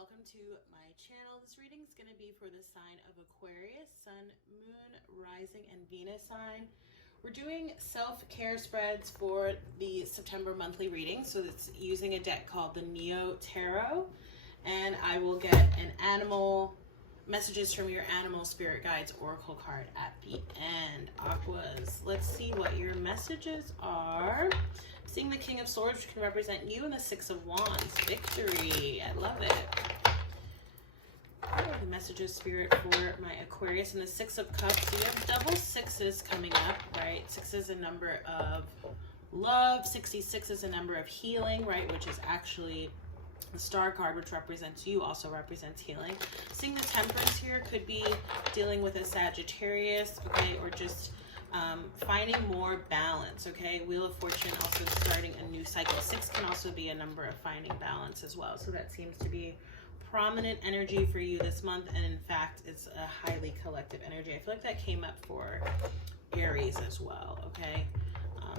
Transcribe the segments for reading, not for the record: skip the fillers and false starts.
welcome to my channel. This reading is going to be for the sign of Aquarius, Sun, Moon, Rising, and Venus sign. We're doing self-care spreads for the September monthly reading, so it's using a deck called the Neo Tarot, and I will get an animal, messages from your animal spirit guides oracle card at the end. Aquas, let's see what your messages are. Seeing the King of Swords, which can represent you, and the Six of Wands, victory. I love it. The messages, Spirit, for my Aquarius, and the Six of Cups. So you have double sixes coming up, right? Six is a number of love. 66 is a number of healing, right? Which is actually the Star card, which represents you, also represents healing. Seeing the Temperance here could be dealing with a Sagittarius, okay, or just finding more balance, okay? Wheel of Fortune, also starting a new cycle. 6 can also be a number of finding balance as well. So that seems to be prominent energy for you this month, and in fact, it's a highly collective energy. I feel like that came up for Aries as well, okay?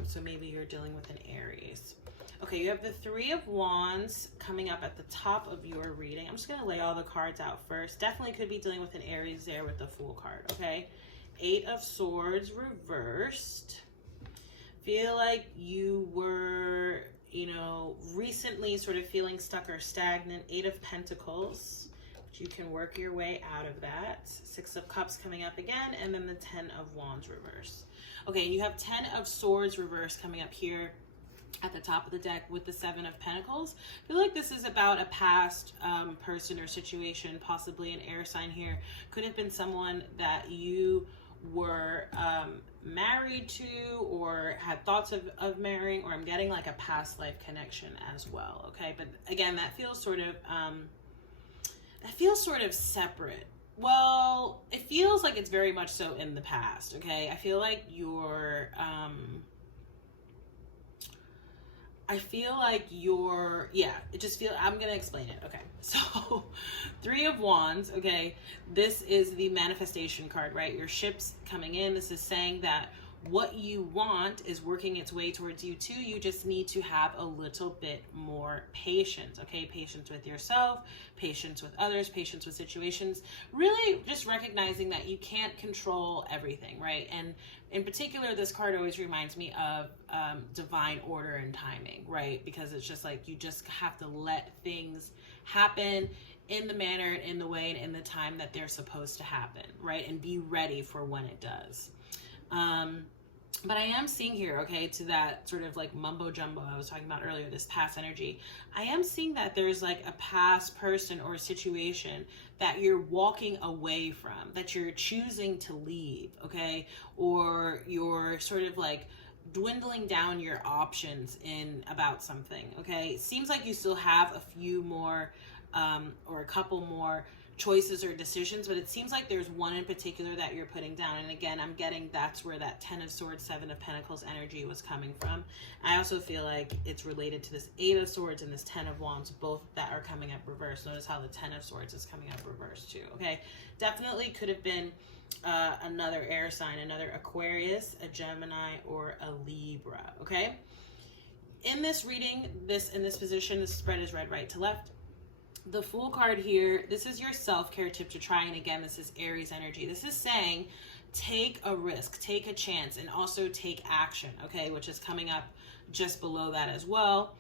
So maybe you're dealing with an Aries. Okay, you have the Three of Wands coming up at the top of your reading. I'm just going to lay all the cards out first. Definitely could be dealing with an Aries there with the Fool card, okay? Eight of Swords reversed. Feel like you were, recently sort of feeling stuck or stagnant. Eight of Pentacles, but you can work your way out of that. Six of Cups coming up again, and then the Ten of Wands reverse. Okay, and you have Ten of Swords reverse coming up here at the top of the deck with the Seven of Pentacles. I feel like this is about a past person or situation, possibly an air sign here. Could have been someone that you were married to or had thoughts of marrying, or I'm getting like a past life connection as well, okay? But again, that feels sort of separate. Well, it feels like it's very much so in the past, okay? I feel like I'm going to explain it. Okay. So Three of Wands. Okay. This is the manifestation card, right? Your ship's coming in. This is saying that what you want is working its way towards you too. You just need to have a little bit more patience, okay? Patience with yourself, patience with others, patience with situations. Really just recognizing that you can't control everything, right? And in particular, this card always reminds me of divine order and timing, right? Because it's just like you just have to let things happen in the manner, in the way, and in the time that they're supposed to happen, right? And be ready for when it does. But I am seeing here, okay, to that sort of like mumbo jumbo I was talking about earlier, this past energy, I am seeing that there's like a past person or situation that you're walking away from, that you're choosing to leave, okay, or you're sort of like dwindling down your options in about something, okay? It seems like you still have a few more or a couple more choices or decisions, but it seems like there's one in particular that you're putting down. And again, I'm getting that's where that Ten of Swords, Seven of Pentacles energy was coming from. I also feel like it's related to this Eight of Swords and this Ten of Wands, both that are coming up reverse. Notice how the Ten of Swords is coming up reverse too, okay? Definitely could have been another air sign, another Aquarius, a Gemini, or a Libra, okay? In this reading, in this position, the spread is read right to left. The Fool card here, this is your self-care tip to try, and again, this is Aries energy. This is saying take a risk, take a chance, and also take action, okay, which is coming up just below that as well.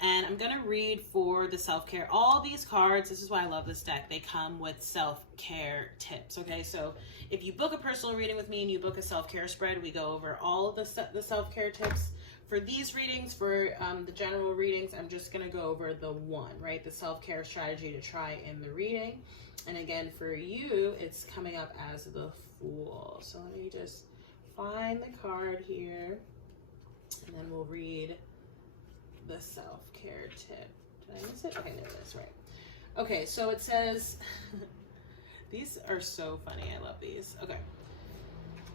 And I'm going to read for the self-care. All these cards, this is why I love this deck, they come with self-care tips, okay? So if you book a personal reading with me and you book a self-care spread, we go over all of the self-care tips. For these readings, for the general readings, I'm just going to go over the one, right? The self-care strategy to try in the reading. And again, for you, it's coming up as the Fool. So let me just find the card here, and then we'll read the self-care tip. Did I miss it? Okay, there it is, right. Okay, so it says, these are so funny. I love these. Okay.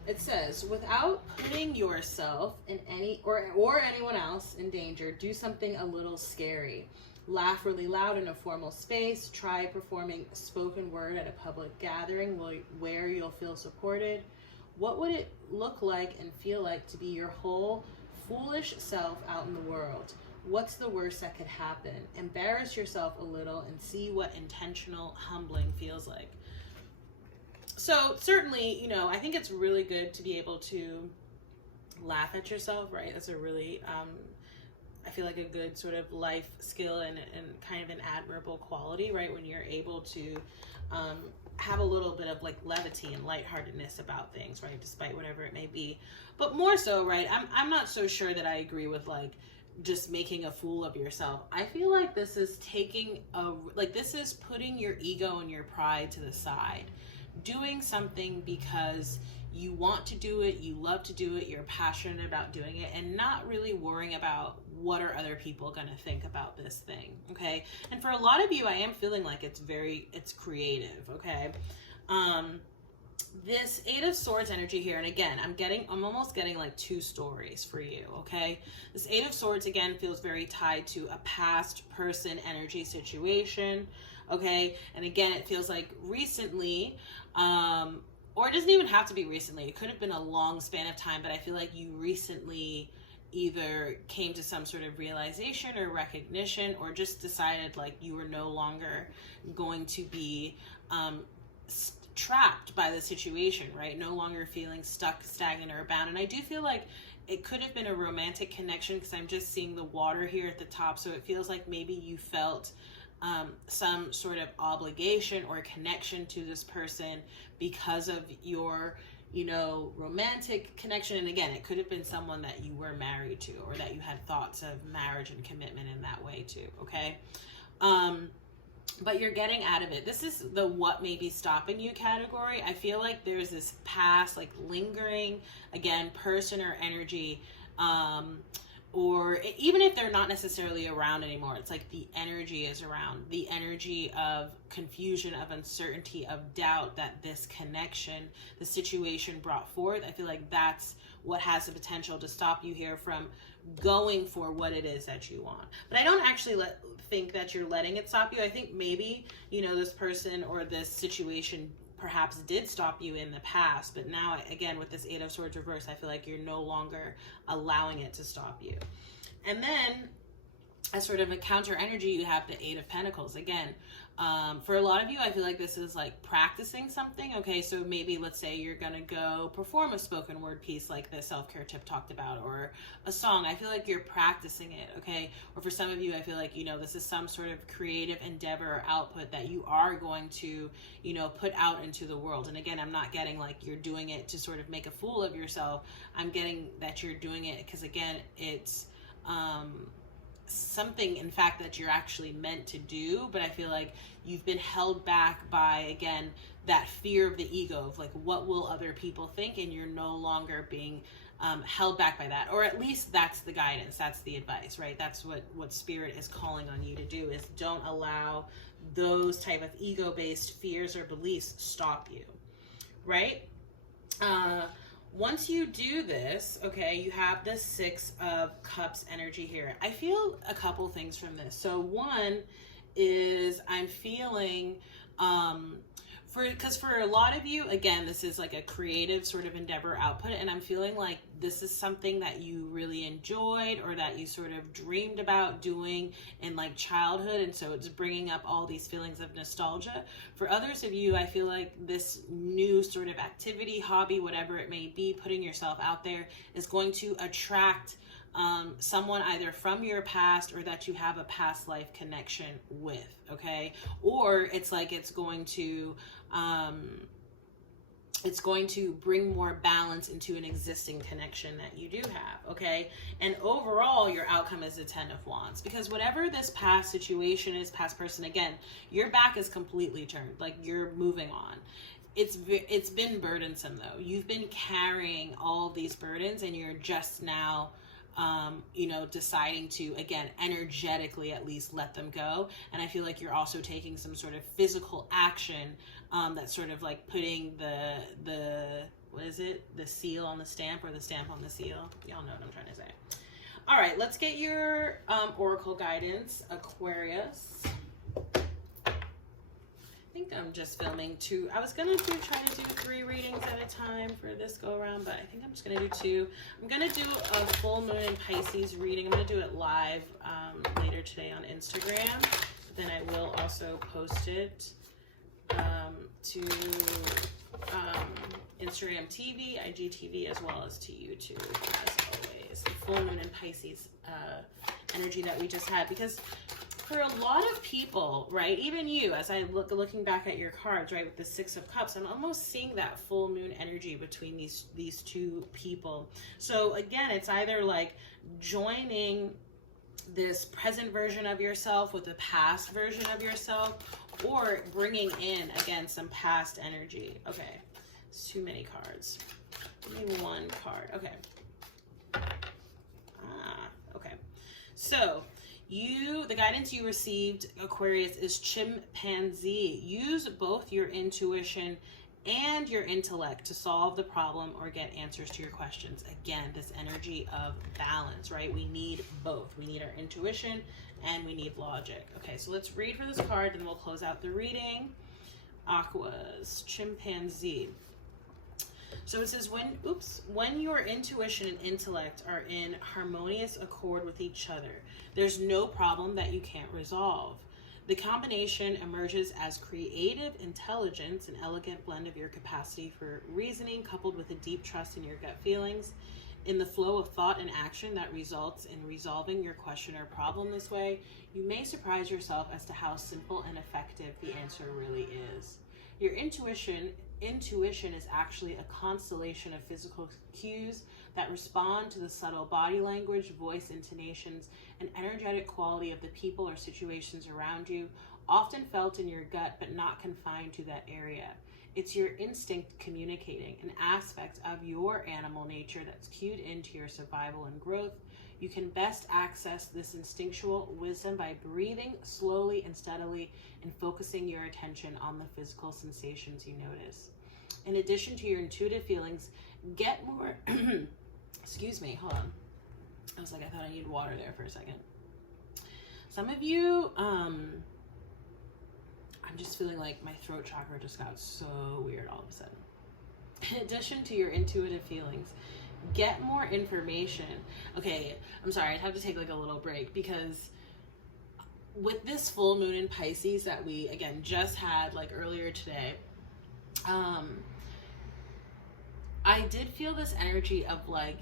It says, without putting yourself in or anyone else in danger, do something a little scary. Laugh really loud in a formal space. Try performing spoken word at a public gathering where you'll feel supported. What would it look like and feel like to be your whole foolish self out in the world? What's the worst that could happen? Embarrass yourself a little and see what intentional humbling feels like. So certainly, you know, I think it's really good to be able to laugh at yourself, right? That's a really, I feel like a good sort of life skill and kind of an admirable quality, right? When you're able to have a little bit of like levity and lightheartedness about things, right? Despite whatever it may be. But more so, right? I'm not so sure that I agree with like just making a fool of yourself. I feel like this is this is putting your ego and your pride to the side. Doing something because you want to do it, you love to do it, you're passionate about doing it, and not really worrying about what are other people going to think about this thing, okay? And for a lot of you, I am feeling like it's creative, okay? This Eight of Swords energy here, and again, I'm almost getting like two stories for you, okay? This Eight of Swords, again, feels very tied to a past person energy situation, okay? And again, it feels like recently, or it doesn't even have to be recently. It could have been a long span of time, but I feel like you recently either came to some sort of realization or recognition, or just decided like you were no longer going to be trapped by the situation, right? No longer feeling stuck, stagnant, or bound. And I do feel like it could have been a romantic connection, because I'm just seeing the water here at the top. So it feels like maybe you felt some sort of obligation or connection to this person because of your, you know, romantic connection. And again, it could have been someone that you were married to, or that you had thoughts of marriage and commitment in that way too, okay? But you're getting out of it. This is the what may be stopping you category. I feel like there's this past, like lingering, again, person or energy, or even if they're not necessarily around anymore, it's like the energy is around. The energy of confusion, of uncertainty, of doubt that this connection, the situation brought forth. I feel like that's what has the potential to stop you here from going for what it is that you want. But I don't actually think that you're letting it stop you. I think maybe, you know, this person or this situation perhaps did stop you in the past, but now, again, with this Eight of Swords reverse, I feel like you're no longer allowing it to stop you. And then, as sort of a counter energy, you have the Eight of Pentacles. Again, for a lot of you, I feel like this is like practicing something. Okay, so maybe let's say you're gonna go perform a spoken word piece like the self-care tip talked about, or a song. I feel like you're practicing it, okay? Or for some of you, I feel like, you know, this is some sort of creative endeavor or output that you are going to, you know, put out into the world. And again, I'm not getting like you're doing it to sort of make a fool of yourself. I'm getting that you're doing it because, again, it's something, in fact, that you're actually meant to do. But I feel like you've been held back by, again, that fear of the ego of like, what will other people think? And you're no longer being held back by that, or at least that's the guidance, that's the advice, right? That's what Spirit is calling on you to do, is don't allow those type of ego-based fears or beliefs stop you, right? Once you do this, okay, you have the Six of Cups energy here. I feel a couple things from this. So one is I'm feeling, because for a lot of you, again, this is like a creative sort of endeavor output, and I'm feeling like this is something that you really enjoyed or that you sort of dreamed about doing in like childhood, and so it's bringing up all these feelings of nostalgia. For others of you, I feel like this new sort of activity, hobby, whatever it may be, putting yourself out there, is going to attract someone either from your past or that you have a past life connection with, okay? Or it's like it's going to bring more balance into an existing connection that you do have, okay? And overall, your outcome is the Ten of Wands, because whatever this past situation is, past person, again, your back is completely turned, like you're moving on. It's been burdensome though. You've been carrying all these burdens, and you're just now deciding to, again, energetically at least let them go. And I feel like you're also taking some sort of physical action that's sort of like putting the what is it? The seal on the stamp, or the stamp on the seal. Y'all know what I'm trying to say. All right, let's get your Oracle guidance, Aquarius. think I'm just filming 2. I was gonna try to do 3 readings at a time for this go around, but I think I'm just gonna do 2. I'm gonna do a full moon in Pisces reading. I'm gonna do it live later today on Instagram. Then I will also post it to Instagram TV, IGTV, as well as to YouTube, as always. The full moon in Pisces energy that we just had, because for a lot of people, right, even you, as I looking back at your cards, right, with the 6 of Cups, I'm almost seeing that full moon energy between these 2 people. So again, it's either like joining this present version of yourself with the past version of yourself, or bringing in, again, some past energy. Okay, it's too many cards. Maybe 1 card. Okay. Okay. So, the guidance you received, Aquarius, is chimpanzee. Use both your intuition and your intellect to solve the problem or get answers to your questions. Again, this energy of balance, right? We need both. We need our intuition and we need logic. Okay, so let's read for this card and then we'll close out the reading. Aquas, chimpanzee. So it says, when your intuition and intellect are in harmonious accord with each other, there's no problem that you can't resolve. The combination emerges as creative intelligence, an elegant blend of your capacity for reasoning coupled with a deep trust in your gut feelings. In the flow of thought and action that results in resolving your question or problem this way, you may surprise yourself as to how simple and effective the answer really is. Your intuition is actually a constellation of physical cues that respond to the subtle body language, voice intonations, and energetic quality of the people or situations around you, often felt in your gut but not confined to that area. It's your instinct communicating, an aspect of your animal nature that's cued into your survival and growth. You can best access this instinctual wisdom by breathing slowly and steadily and focusing your attention on the physical sensations you notice. In addition to your intuitive feelings, get more... Excuse me, hold on. I was like, I thought I needed water there for a second. Some of you, I'm just feeling like my throat chakra just got so weird all of a sudden. In addition to your intuitive feelings, get more information. Okay, I'm sorry, I'd have to take like a little break, because with this full moon in Pisces that we, again, just had like earlier today, I did feel this energy of like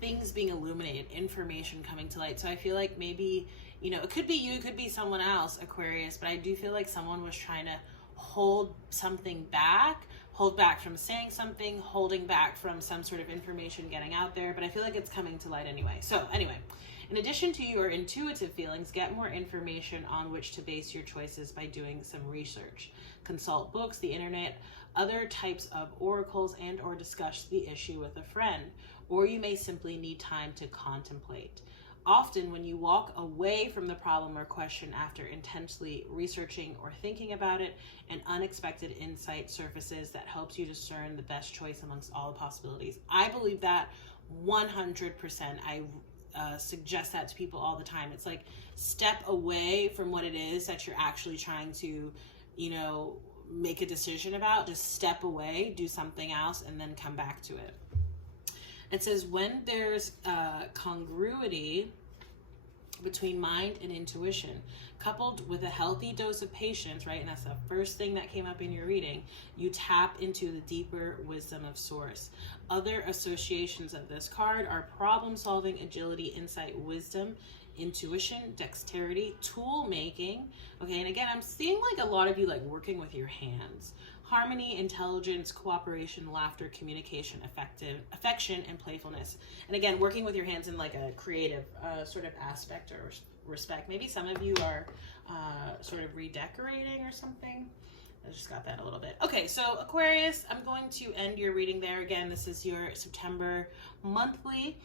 things being illuminated, information coming to light. So I feel like maybe, you know, it could be you, it could be someone else, Aquarius, but I do feel like someone was trying to hold something back, hold back from saying something, holding back from some sort of information getting out there, but I feel like it's coming to light anyway. So anyway, in addition to your intuitive feelings, get more information on which to base your choices by doing some research. Consult books, the internet, other types of oracles, and or discuss the issue with a friend, or you may simply need time to contemplate. Often when you walk away from the problem or question after intensely researching or thinking about it, an unexpected insight surfaces that helps you discern the best choice amongst all the possibilities. I believe that 100%. I suggest that to people all the time. It's like, step away from what it is that you're actually trying to, you know, make a decision about. Just step away, do something else, and then come back to it. It says, when there's congruity between mind and intuition, coupled with a healthy dose of patience, right, and that's the first thing that came up in your reading, you tap into the deeper wisdom of source. Other associations of this card are problem-solving, agility, insight, wisdom, intuition, dexterity, tool making. Okay, and again, I'm seeing like a lot of you like working with your hands. Harmony, intelligence, cooperation, laughter, communication, affection, and playfulness. And again, working with your hands in like a creative sort of aspect or respect. Maybe some of you are sort of redecorating or something. I just got that a little bit. Okay, so Aquarius, I'm going to end your reading there. Again, this is your September monthly.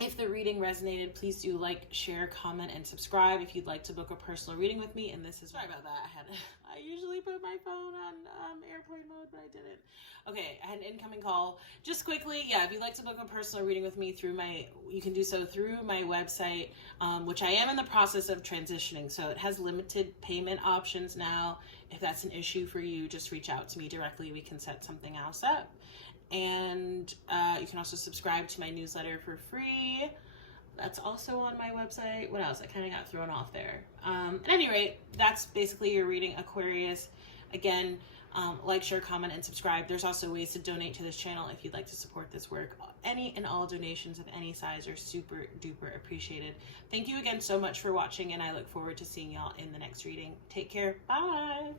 If the reading resonated, please do like, share, comment, and subscribe if you'd like to book a personal reading with me. And this is, sorry about that. I usually put my phone on airplane mode, but I didn't. Okay, I had an incoming call. Just quickly, yeah, if you'd like to book a personal reading with me you can do so through my website, which I am in the process of transitioning. So it has limited payment options now. If that's an issue for you, just reach out to me directly. We can set something else up. And you can also subscribe to my newsletter for free. That's also on my website. What else? I kind of got thrown off there. At any rate, that's basically your reading, Aquarius. Again, like, share, comment, and subscribe. There's also ways to donate to this channel if you'd like to support this work. Any and all donations of any size are super duper appreciated. Thank you again so much for watching, and I look forward to seeing y'all in the next reading. Take care. Bye.